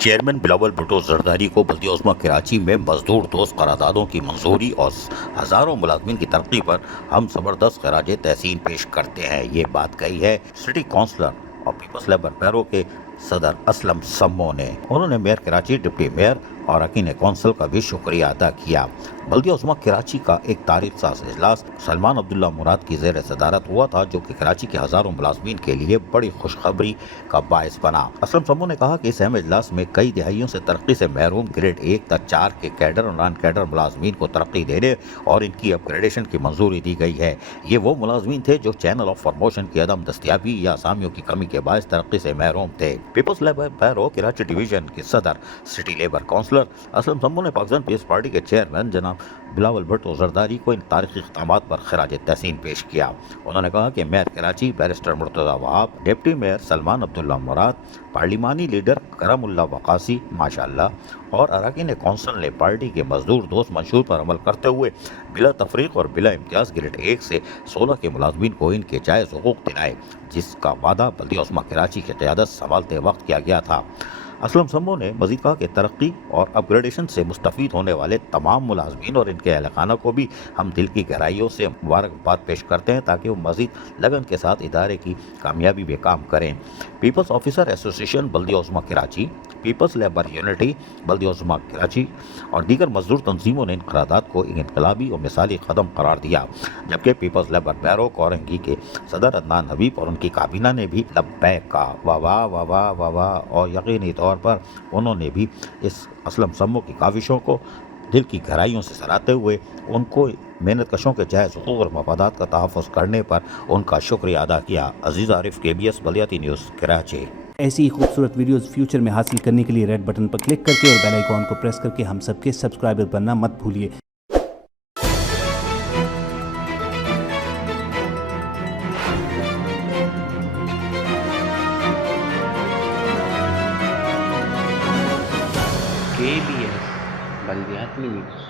Chairman Bilawal Bhutto Zardari کو بلدیہ عظمیٰ کراچی میں مزدور دوست قراردادوں کی منظوری اور ہزاروں ملازمین کی ترقی پر ہم زبردست خراج تحسین پیش کرتے ہیں۔ یہ بات کہی ہے سٹی کونسلر اور پیپلز لیبر پیرو کے صدر اسلم سمو نے۔ انہوں نے میئر کراچی، ڈپٹی میئر اور اراکین کونسل کا بھی شکریہ ادا کیا۔ بلدیہ عظمیٰ کراچی کا ایک تاریخ ساز اجلاس سلمان عبداللہ مراد کی زیر صدارت ہوا تھا، جو کہ کراچی کے ہزاروں ملازمین کے لیے بڑی خوشخبری کا باعث بنا۔ اسلم سمو نے کہا کہ اس اہم اجلاس میں کئی دہائیوں سے ترقی سے محروم گریڈ 1 تا 4 کے کیڈر اور نان کیڈر ملازمین کو ترقی دینے اور ان کی اپ گریڈیشن کی منظوری دی گئی ہے۔ یہ وہ ملازمین تھے جو چینل آف پروموشن کی عدم دستیابی یا اسامیوں کی کمی کے باعث ترقی سے محروم تھے۔ پیپلز لیبر پیرو کراچی ڈویژن کے صدر سٹی لیبر کونسلر اسلم سمو نے پاکستان پیپلز پارٹی کے چیئرمین جناب بلاول بھٹو زرداری کو ان تاریخی اقدامات پر خراج تحسین پیش کیا۔ انہوں نے کہا کہ میئر کراچی بیرسٹر مرتضی وہاب، ڈپٹی میئر سلمان عبداللہ مراد، پارلیمانی لیڈر کرم اللہ وقاصی ماشاءاللہ اور اراکین کونسل نے پارٹی کے مزدور دوست منشور پر عمل کرتے ہوئے بلا تفریق اور بلا امتیاز گریڈ 1 سے 16 کے ملازمین کو ان کے جائز حقوق دلائے، جس کا وعدہ بلدیہ عظمیٰ کراچی کی قیادت سنبھالتے وقت کیا گیا تھا۔ اسلم سمو نے مزید کہا کہ ترقی اور اپ گریڈیشن سے مستفید ہونے والے تمام ملازمین اور ان کے اہل خانہ کو بھی ہم دل کی گہرائیوں سے مبارکباد پیش کرتے ہیں، تاکہ وہ مزید لگن کے ساتھ ادارے کی کامیابی میں کام کریں۔ پیپلز آفیسر ایسوسی ایشن بلدیہ عظمیٰ کراچی، پیپلز لیبر یونٹی بلدیہ عظمیٰ کراچی اور دیگر مزدور تنظیموں نے ان قرارداد کو ایک انقلابی اور مثالی قدم قرار دیا، جبکہ پیپلز لیبر پیرو کورنگی کے صدر عدنان حبیب اور ان کی کابینہ نے بھی لبیک کہا۔ واہ واہ واہ واہ واہ واہ، اور یقینی طور پر انہوں نے بھی اس اسلم سمو کی کاوشوں کو دل کی گہرائیوں سے سراہتے ہوئے ان کو محنت کشوں کے جائز حقوق اور مفادات کا تحفظ کرنے پر ان کا شکریہ ادا کیا۔ عزیز عارف، KBS بلدیاتی نیوز کراچی۔ ایسی ہی خوبصورت ویڈیوز فیوچر میں حاصل کرنے کے لیے ریڈ بٹن پر کلک کر کے اور بیل آئیکن کو پریس کر کے ہم سب کے سبسکرائبر بننا مت بھولیے۔ KBS بلدیاتی نیوز۔